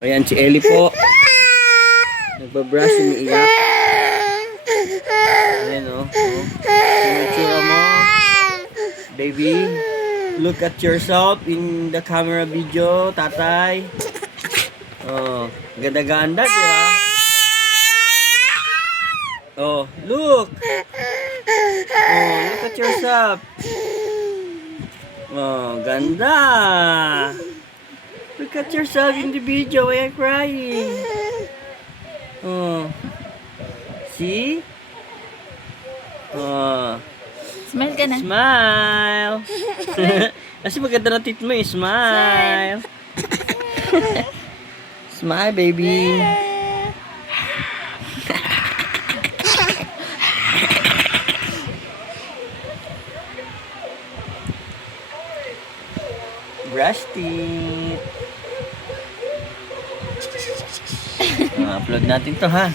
Ayan si Ellie po. Nagbabrush, umiiyak. Ayan o. Sinitsura mo. Baby, look at yourself in the camera video, tatay. Oh, ganda-ganda, di ba? Oh, look. Oh, look at yourself. Oh, ganda. Look at yourself in the video. Why are you crying? Oh. See? Oh. Smile ka na. Smile. Kasi maganda na tit mo eh. Smile. Smile, baby. Brush teeth. Upload natin to ha.